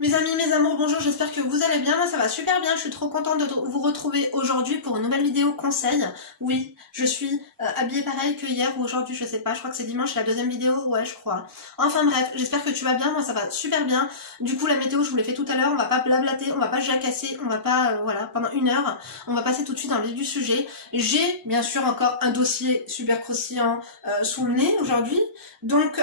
Mes amis, mes amours, bonjour, j'espère que vous allez bien, moi ça va super bien, je suis trop contente de vous retrouver aujourd'hui pour une nouvelle vidéo conseil. Oui, je suis habillée pareil que hier ou aujourd'hui, je sais pas, je crois que c'est dimanche, c'est la deuxième vidéo, ouais je crois. Enfin bref, j'espère que tu vas bien, moi ça va super bien. Du coup la météo je vous l'ai fait tout à l'heure, on va pas blablater, on va pas jacasser, on va pas, voilà, pendant une heure, on va passer tout de suite dans le vif du sujet. J'ai bien sûr encore un dossier super croustillant sous le nez aujourd'hui, donc je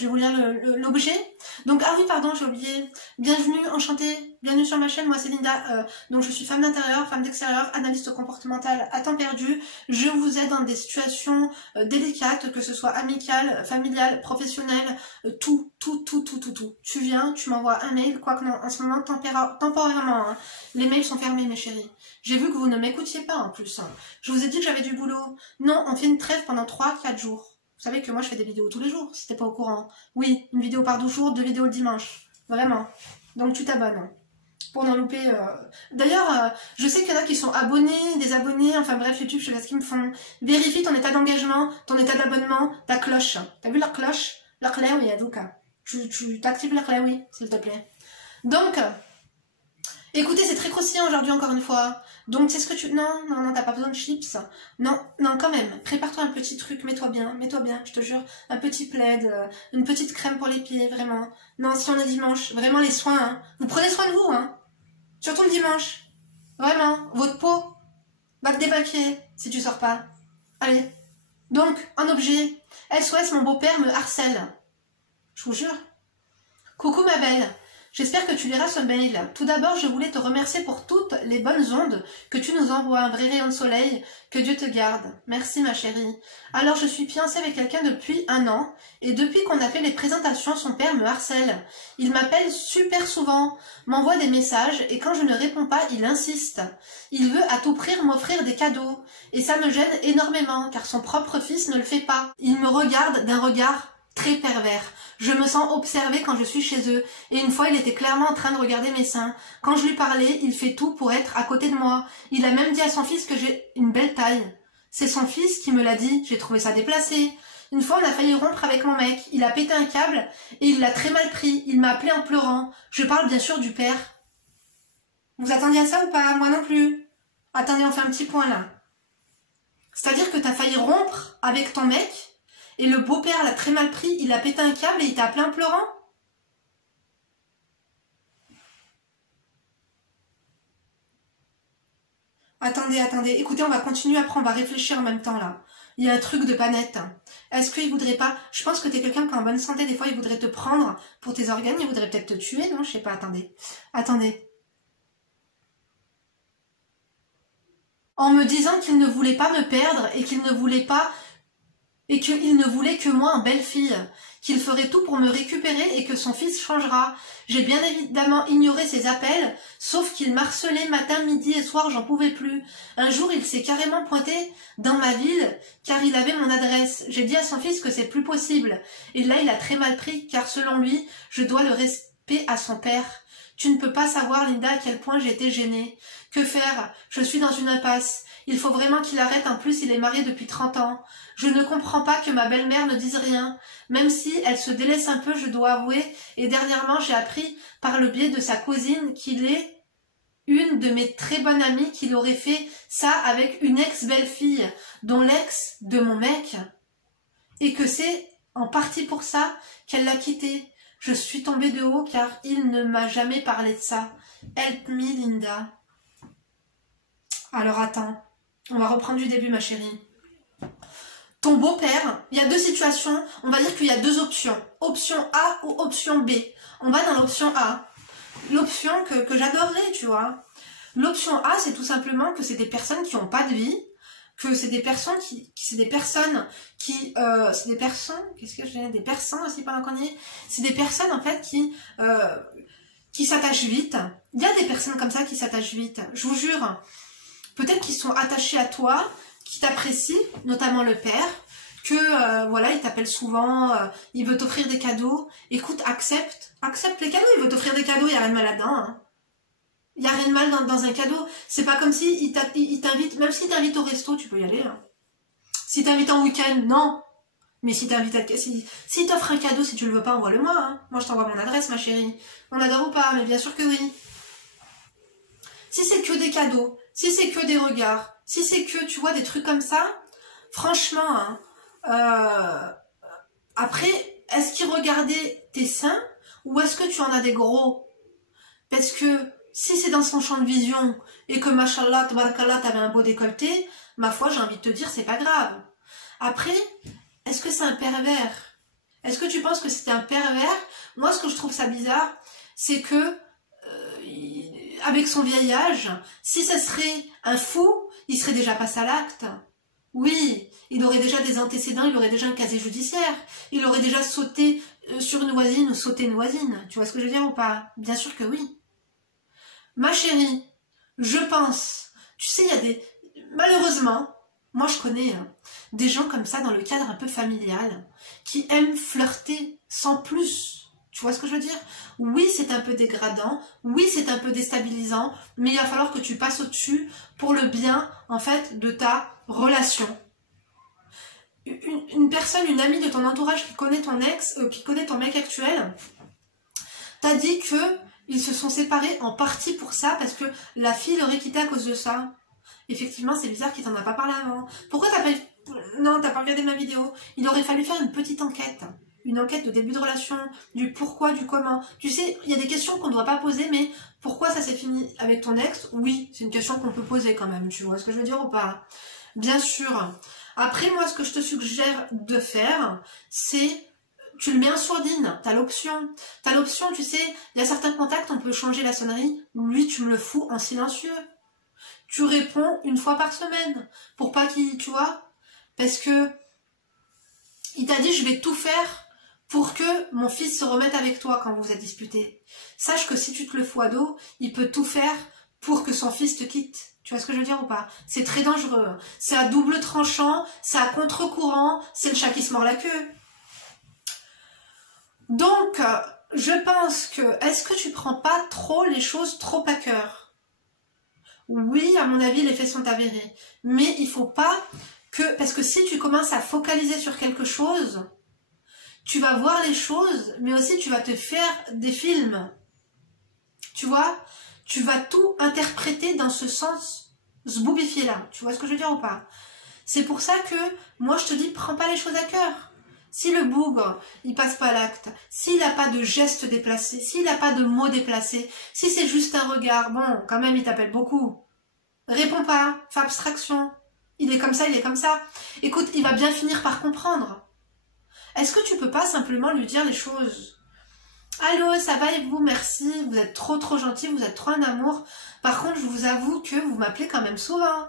vais vous lire l'objet. Donc, ah oui, pardon, j'ai oublié. Bienvenue, enchantée, bienvenue sur ma chaîne. Moi, c'est Linda. Donc, je suis femme d'intérieur, femme d'extérieur, analyste comportementale à temps perdu. Je vous aide dans des situations délicates, que ce soit amicales, familiales, professionnelles, tout. Tu viens, tu m'envoies un mail, quoique non, en ce moment, temporairement, hein. Les mails sont fermés, mes chéris. J'ai vu que vous ne m'écoutiez pas, en plus. Hein. Je vous ai dit que j'avais du boulot. Non, on fait une trêve pendant 3-4 jours. Vous savez que moi je fais des vidéos tous les jours, si t'es pas au courant. Oui, une vidéo par 12 jours, 2 vidéos le dimanche. Vraiment. Donc tu t'abonnes. Pour n'en louper... D'ailleurs, je sais qu'il y en a qui sont abonnés, désabonnés, enfin bref, YouTube, je sais pas ce qu'ils me font. Vérifie ton état d'engagement, ton état d'abonnement, ta cloche. T'as vu leur cloche? Leur clé, oui, Aduka. Tu t'actives leur clé, oui, s'il te plaît. Donc... Écoutez, c'est très croustillant aujourd'hui encore une fois. Donc c'est ce que tu... Non, t'as pas besoin de chips. Non, quand même. Prépare-toi un petit truc, mets-toi bien, je te jure. Un petit plaid, une petite crème pour les pieds, vraiment. Non, si on est dimanche, vraiment les soins, hein. Vous prenez soin de vous, hein. Surtout le dimanche. Vraiment, votre peau va te démaquiller si tu sors pas. Allez. Donc, un objet. SOS, mon beau-père me harcèle. Je vous jure. Coucou ma belle. J'espère que tu liras ce mail. Tout d'abord, je voulais te remercier pour toutes les bonnes ondes que tu nous envoies, un vrai rayon de soleil, que Dieu te garde. Merci ma chérie. Alors, je suis fiancée avec quelqu'un depuis 1 an, et depuis qu'on a fait les présentations, son père me harcèle. Il m'appelle super souvent, m'envoie des messages, et quand je ne réponds pas, il insiste. Il veut à tout prix m'offrir des cadeaux, et ça me gêne énormément, car son propre fils ne le fait pas. Il me regarde d'un regard très pervers. Je me sens observée quand je suis chez eux, et une fois il était clairement en train de regarder mes seins. Quand je lui parlais, il fait tout pour être à côté de moi. Il a même dit à son fils que j'ai une belle taille. C'est son fils qui me l'a dit, j'ai trouvé ça déplacé. Une fois on a failli rompre avec mon mec, il a pété un câble, et il l'a très mal pris, il m'a appelé en pleurant. Je parle bien sûr du père. Vous attendiez à ça ou pas? Moi non plus. Attendez, on fait un petit point là. C'est-à-dire que t'as failli rompre avec ton mec, et le beau-père l'a très mal pris, il a pété un câble et il t'a appelé en pleurant? Attendez, écoutez, on va continuer après, on va réfléchir en même temps là. Il y a un truc de pas net. Est-ce qu'il voudrait pas... Je pense que t'es quelqu'un qui est en bonne santé, des fois il voudrait te prendre pour tes organes, il voudrait peut-être te tuer, non? Je sais pas, attendez. En me disant qu'il ne voulait pas me perdre et qu'il ne voulait pas... Et qu'il ne voulait que moi en belle-fille, qu'il ferait tout pour me récupérer et que son fils changera. J'ai bien évidemment ignoré ses appels, sauf qu'il m'harcelait matin, midi et soir, j'en pouvais plus. Un jour, il s'est carrément pointé dans ma ville, car il avait mon adresse. J'ai dit à son fils que c'est plus possible. Et là, il a très mal pris, car selon lui, je dois le respect à son père. Tu ne peux pas savoir, Linda, à quel point j'ai été gênée. Que faire? Je suis dans une impasse. Il faut vraiment qu'il arrête, en plus il est marié depuis 30 ans. Je ne comprends pas que ma belle-mère ne dise rien. Même si elle se délaisse un peu, je dois avouer, et dernièrement j'ai appris par le biais de sa cousine qu'il est une de mes très bonnes amies qu'il aurait fait ça avec une ex-belle-fille, dont l'ex de mon mec, et que c'est en partie pour ça qu'elle l'a quitté. Je suis tombée de haut car il ne m'a jamais parlé de ça. Help me, Linda. Alors attends, on va reprendre du début ma chérie. Ton beau-père, il y a 2 situations, on va dire qu'il y a 2 options. Option A ou option B. On va dans l'option A. L'option que j'adorerais, tu vois. L'option A, c'est tout simplement que c'est des personnes qui n'ont pas de vie, que c'est des personnes c'est des personnes, qu'est-ce que j'ai, des personnes aussi pendant qu'on y est, c'est des personnes en fait qui s'attachent vite. Il y a des personnes comme ça qui s'attachent vite, je vous jure. Peut-être qu'ils sont attachés à toi, qui t'apprécient, notamment le père, que voilà, il t'appelle souvent, il veut t'offrir des cadeaux. Écoute, accepte les cadeaux, il veut t'offrir des cadeaux, il n'y a rien de mal là-dedans. Hein. Il n'y a rien de mal dans un cadeau. C'est pas comme si il t'invite, même s'il t'invite au resto, tu peux y aller. Hein. S'il t'invite en week-end, non. Mais si t'invites à... Si t'offres un cadeau, si tu le veux pas, envoie-le-moi. Hein. Moi, je t'envoie mon adresse, ma chérie. On adore ou pas? Mais bien sûr que oui. Si c'est que des cadeaux, si c'est que des regards, si c'est que, tu vois, des trucs comme ça, franchement, hein, après, est-ce qu'il regardait tes seins ou est-ce que tu en as des gros? Parce que si c'est dans son champ de vision et que, machallah, tabarakallah, t'avais un beau décolleté, ma foi, j'ai envie de te dire, c'est pas grave. Après, est-ce que c'est un pervers? Est-ce que tu penses que c'est un pervers? Moi, ce que je trouve ça bizarre, c'est que, avec son vieil âge, si ça serait un fou, il serait déjà passé à l'acte. Oui, il aurait déjà des antécédents, il aurait déjà un casier judiciaire, il aurait déjà sauté sur une voisine ou sauté une voisine. Tu vois ce que je veux dire ou pas? Bien sûr que oui. Ma chérie, je pense, tu sais, il y a des... Malheureusement, moi je connais des gens comme ça dans le cadre un peu familial, qui aiment flirter sans plus. Tu vois ce que je veux dire? Oui, c'est un peu dégradant, oui, c'est un peu déstabilisant, mais il va falloir que tu passes au-dessus pour le bien, en fait, de ta relation. Une personne, une amie de ton entourage qui connaît ton ex, qui connaît ton mec actuel, t'a dit que ils se sont séparés en partie pour ça, parce que la fille l'aurait quitté à cause de ça. Effectivement, c'est bizarre qu'il t'en a pas parlé avant. Pourquoi t'as pas... Non, t'as pas regardé ma vidéo. Il aurait fallu faire une petite enquête. Une enquête de début de relation, du pourquoi, du comment. Tu sais, il y a des questions qu'on ne doit pas poser, mais pourquoi ça s'est fini avec ton ex? Oui, c'est une question qu'on peut poser quand même, tu vois ce que je veux dire ou pas? Bien sûr. Après, moi, ce que je te suggère de faire, c'est... Tu le mets en sourdine, t'as l'option. T'as l'option, tu sais, il y a certains contacts, on peut changer la sonnerie. Lui, tu me le fous en silencieux. Tu réponds une fois par semaine, pour pas qu'il, tu vois, parce que il t'a dit, je vais tout faire pour que mon fils se remette avec toi quand vous vous êtes disputés. Sache que si tu te le fous à dos, il peut tout faire pour que son fils te quitte. Tu vois ce que je veux dire ou pas? C'est très dangereux. C'est à double tranchant, c'est à contre-courant, c'est le chat qui se mord la queue. Donc, je pense que, est-ce que tu prends pas trop les choses trop à cœur? Oui, à mon avis, les faits sont avérés. Mais il faut pas que... Parce que si tu commences à focaliser sur quelque chose, tu vas voir les choses, mais aussi tu vas te faire des films. Tu vois? Tu vas tout interpréter dans ce sens zboubifié-là. Tu vois ce que je veux dire ou pas? C'est pour ça que, moi, je te dis, prends pas les choses à cœur. Si le bougre, il passe pas à l'acte, s'il n'a pas de geste déplacé, s'il n'a pas de mots déplacés, si c'est juste un regard, bon, quand même, il t'appelle beaucoup. Réponds pas, fais abstraction. Il est comme ça, il est comme ça. Écoute, il va bien finir par comprendre. Est-ce que tu peux pas simplement lui dire les choses? Allô, ça va et vous? Merci, vous êtes trop gentil, vous êtes trop un amour. Par contre, je vous avoue que vous m'appelez quand même souvent.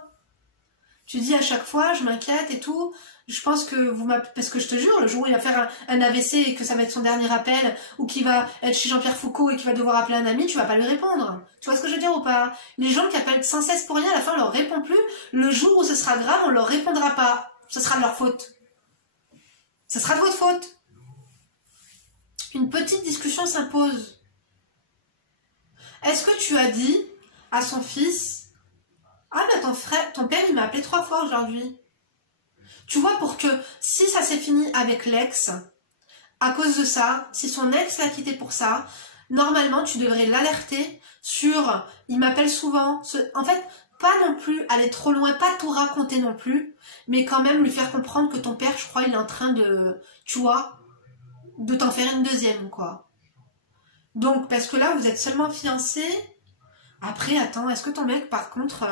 Tu dis à chaque fois, je m'inquiète et tout. Je pense que vous m'appelez... Parce que je te jure, le jour où il va faire un AVC et que ça va être son dernier appel, ou qu'il va être chez Jean-Pierre Foucault et qu'il va devoir appeler un ami, tu vas pas lui répondre. Tu vois ce que je veux dire ou pas? Les gens qui appellent sans cesse pour rien, à la fin, on leur répond plus. Le jour où ce sera grave, on leur répondra pas. Ce sera de leur faute. Ce sera de votre faute. Une petite discussion s'impose. Est-ce que tu as dit à son fils... Ah ben ton père il m'a appelé 3 fois aujourd'hui. Tu vois, pour que si ça s'est fini avec l'ex, à cause de ça, si son ex l'a quitté pour ça, normalement tu devrais l'alerter sur il m'appelle souvent. En fait, pas non plus aller trop loin, pas tout raconter non plus, mais quand même lui faire comprendre que ton père, je crois, il est en train de, tu vois, de t'en faire une deuxième, quoi. Donc, parce que là, vous êtes seulement fiancés. Après, attends, est-ce que ton mec, par contre,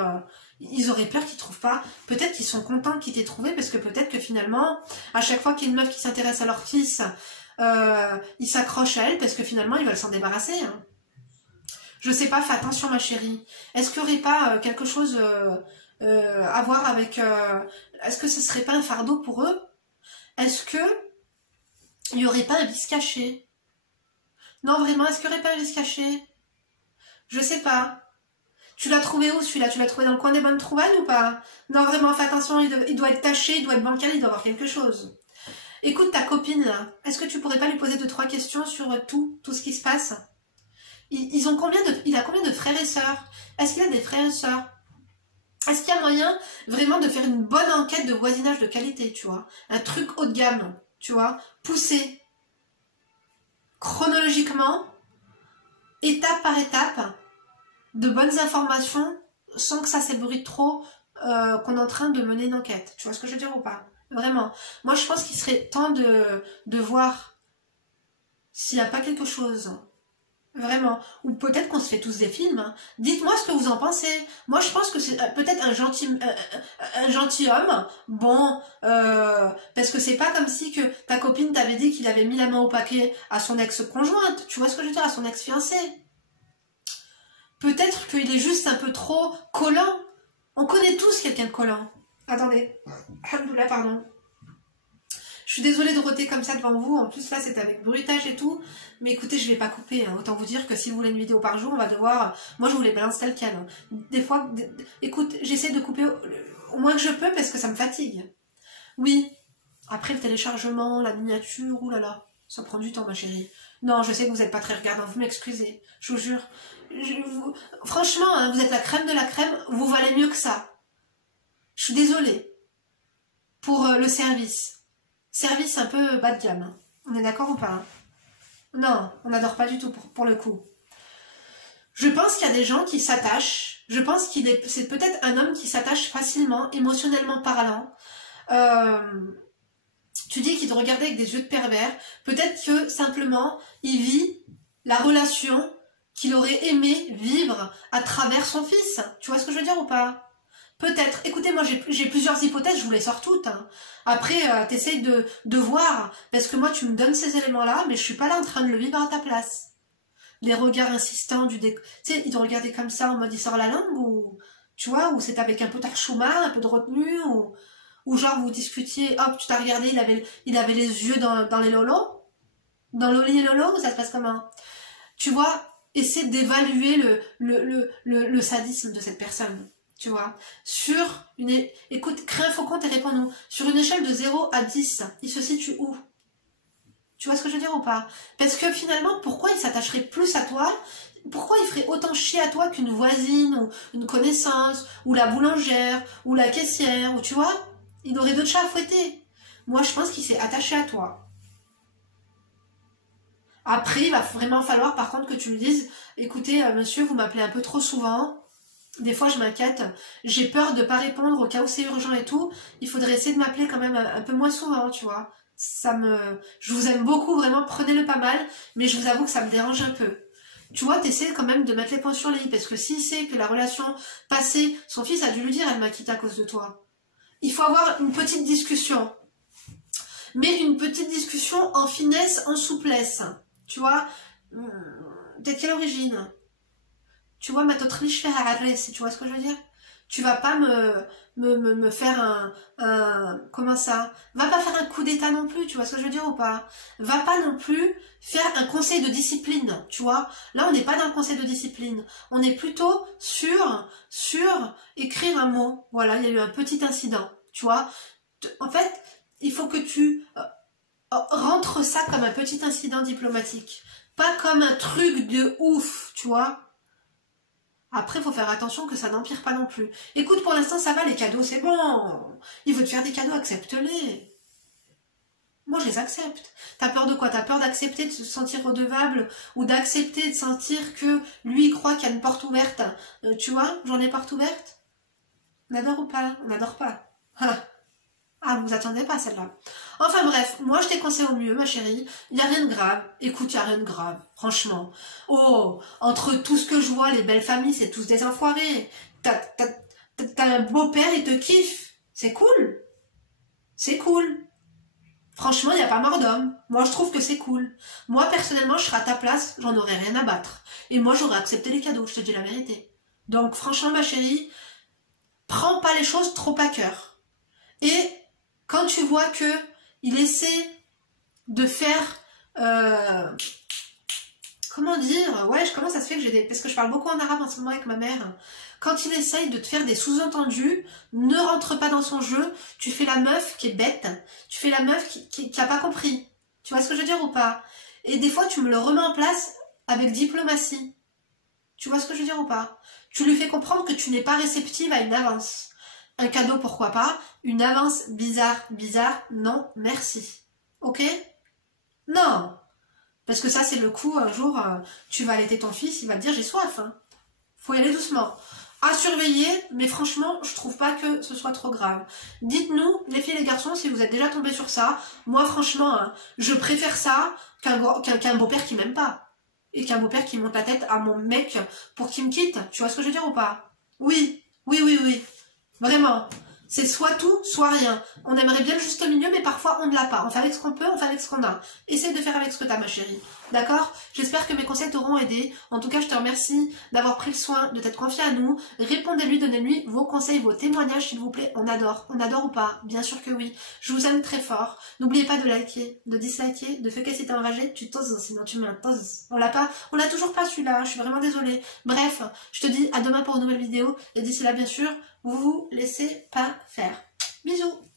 ils auraient peur qu'ils trouvent pas? Peut-être qu'ils sont contents qu'il t'ait trouvé, parce que peut-être que finalement, à chaque fois qu'il y a une meuf qui s'intéresse à leur fils, ils s'accrochent à elle, parce que finalement, ils veulent s'en débarrasser. Hein. Je sais pas, fais attention, ma chérie. Est-ce qu'il n'y aurait pas quelque chose à voir avec... est-ce que ce serait pas un fardeau pour eux? Est-ce que il n'y aurait pas un vice caché? Non, vraiment, est-ce qu'il n'y aurait pas un vice caché? Je sais pas. Tu l'as trouvé où celui-là? Tu l'as trouvé dans le coin des bonnes trouvailles ou pas? Non, vraiment, fais attention, il doit être taché, il doit être bancal, il doit avoir quelque chose. Écoute, ta copine, là, est-ce que tu pourrais pas lui poser 2-3 questions sur tout ce qui se passe? Il a combien de frères et sœurs? Est-ce qu'il a des frères et sœurs? Est-ce qu'il y a moyen vraiment de faire une bonne enquête de voisinage de qualité, tu vois? Un truc haut de gamme. tu vois, pousser chronologiquement, étape par étape, de bonnes informations, sans que ça s'ébruite trop, qu'on est en train de mener une enquête. Tu vois ce que je veux dire ou pas? Vraiment. Moi, je pense qu'il serait temps de voir s'il n'y a pas quelque chose. Vraiment. Ou peut-être qu'on se fait tous des films. Hein. Dites-moi ce que vous en pensez. Moi, je pense que c'est peut-être un gentilhomme. Bon, parce que c'est pas comme si que ta copine t'avait dit qu'il avait mis la main au paquet à son ex-conjointe. Tu vois ce que je veux dire? À son ex-fiancé. Peut-être qu'il est juste un peu trop collant. On connaît tous quelqu'un de collant. Attendez. Alhamdoulilah, pardon. Je suis désolée de roter comme ça devant vous. En plus, là, c'est avec bruitage et tout. Mais écoutez, je vais pas couper. Hein. Autant vous dire que si vous voulez une vidéo par jour, on va devoir... Moi, je vous les balance tel quel. Hein. Des fois, écoute, j'essaie de couper au moins que je peux parce que ça me fatigue. Oui. Après, le téléchargement, la miniature, oulala. Ça prend du temps, ma chérie. Non, je sais que vous n'êtes pas très regardant. Vous m'excusez. Je vous jure. Franchement, hein, vous êtes la crème de la crème. Vous valez mieux que ça. Je suis désolée. Pour le service. Service un peu bas de gamme. On est d'accord ou pas? Hein? Non, on n'adore pas du tout pour le coup. Je pense qu'il y a des gens qui s'attachent. Je pense c'est peut-être un homme qui s'attache facilement, émotionnellement parlant. Tu dis qu'il te regardait avec des yeux de pervers. Peut-être que simplement, il vit la relation qu'il aurait aimé vivre à travers son fils. Tu vois ce que je veux dire ou pas? Peut-être. Écoutez, moi j'ai plusieurs hypothèses, je vous les sors toutes. Hein. Après, t'essayes de voir, parce que moi tu me donnes ces éléments-là, mais je suis pas là en train de le vivre à ta place. Les regards insistants tu sais, il te regardait comme ça en mode il sort la langue, ou tu vois, ou c'est avec un peu d'archouma, un peu de retenue, ou genre vous discutiez, hop, tu t'as regardé, il avait les yeux dans les lolos, dans l'oli et lolo, ça se passe comment? Tu vois, essaie d'évaluer le sadisme de cette personne. Tu vois, sur une... Écoute, crée un faucon et réponds-nous. Sur une échelle de 0 à 10, il se situe où? Tu vois ce que je veux dire ou pas? Parce que finalement, pourquoi il s'attacherait plus à toi? Pourquoi il ferait autant chier à toi qu'une voisine, ou une connaissance, ou la boulangère, ou la caissière, ou tu vois? Il aurait d'autres chats à fouetter. Moi, je pense qu'il s'est attaché à toi. Après, il va vraiment falloir, par contre, que tu lui dises, écoutez, monsieur, vous m'appelez un peu trop souvent. Des fois, je m'inquiète. J'ai peur de pas répondre au cas où c'est urgent et tout. Il faudrait essayer de m'appeler quand même un peu moins souvent, tu vois. Je vous aime beaucoup, vraiment, prenez-le pas mal. Mais je vous avoue que ça me dérange un peu. Tu vois, t'essaies quand même de mettre les points sur les i. Parce que s'il sait que la relation passée, son fils a dû lui dire, elle m'a quitté à cause de toi. Il faut avoir une petite discussion. Mais une petite discussion en finesse, en souplesse. Tu vois, t'es de quelle origine? Tu vois, tu vois ce que je veux dire? Tu vas pas me faire comment ça? Va pas faire un coup d'état non plus, tu vois ce que je veux dire ou pas? Va pas non plus faire un conseil de discipline, tu vois? Là, on n'est pas dans le conseil de discipline. On est plutôt sur écrire un mot. Voilà, il y a eu un petit incident, tu vois? En fait, il faut que tu rentres ça comme un petit incident diplomatique. Pas comme un truc de ouf, tu vois? Après, il faut faire attention que ça n'empire pas non plus. Écoute, pour l'instant, ça va, les cadeaux, c'est bon. Il veut te faire des cadeaux, accepte-les. Moi, je les accepte. T'as peur de quoi? T'as peur d'accepter de se sentir redevable ou d'accepter de sentir que lui, il croit qu'il y a une porte ouverte. Tu vois, j'en ai porte ouverte? On adore ou pas? On n'adore pas. Ah, vous attendez pas celle-là. Enfin bref, moi je t'ai conseillé au mieux, ma chérie. Il n'y a rien de grave. Écoute, il n'y a rien de grave, franchement. Oh, entre tout ce que je vois, les belles familles, c'est tous des enfoirés. T'as un beau-père, il te kiffe. C'est cool. C'est cool. Franchement, il n'y a pas mort d'homme. Moi, je trouve que c'est cool. Moi, personnellement, je serais à ta place, j'en aurais rien à battre. Et moi, j'aurais accepté les cadeaux, je te dis la vérité. Donc, franchement, ma chérie, prends pas les choses trop à cœur. Et quand tu vois que il essaie de faire, comment dire, ouais, comment ça se fait que j'ai des, parce que je parle beaucoup en arabe en ce moment avec ma mère, quand il essaye de te faire des sous-entendus, ne rentre pas dans son jeu, tu fais la meuf qui est bête, tu fais la meuf qui a pas compris, tu vois ce que je veux dire ou pas? Et des fois tu me le remets en place avec diplomatie, tu vois ce que je veux dire ou pas? Tu lui fais comprendre que tu n'es pas réceptive à une avance. Un cadeau, pourquoi pas. Une avance bizarre, non, merci. Ok? Non. Parce que ça, c'est le coup, un jour, tu vas allaiter ton fils, il va te dire j'ai soif. Hein. Faut y aller doucement. À surveiller, mais franchement, je trouve pas que ce soit trop grave. Dites-nous, les filles et les garçons, si vous êtes déjà tombés sur ça. Moi, franchement, hein, je préfère ça qu'un beau-père qui m'aime pas. Et qu'un beau-père qui monte la tête à mon mec pour qu'il me quitte. Tu vois ce que je veux dire ou pas? Oui, oui, oui, oui. Vraiment. C'est soit tout, soit rien. On aimerait bien le juste milieu, mais parfois on ne l'a pas. On fait avec ce qu'on peut, on fait avec ce qu'on a. Essaye de faire avec ce que t'as, ma chérie. D'accord? J'espère que mes conseils t'auront aidé. En tout cas, je te remercie d'avoir pris le soin de t'être confié à nous. Répondez-lui, donnez-lui vos conseils, vos témoignages, s'il vous plaît. On adore. On adore ou pas? Bien sûr que oui. Je vous aime très fort. N'oubliez pas de liker, de disliker, de faire si t'es enragé. Tu toses, sinon tu mets un tose. On l'a toujours pas celui-là. Je suis vraiment désolée. Bref, je te dis à demain pour une nouvelle vidéo. Et d'ici là, bien sûr, vous vous laissez pas faire. Bisous.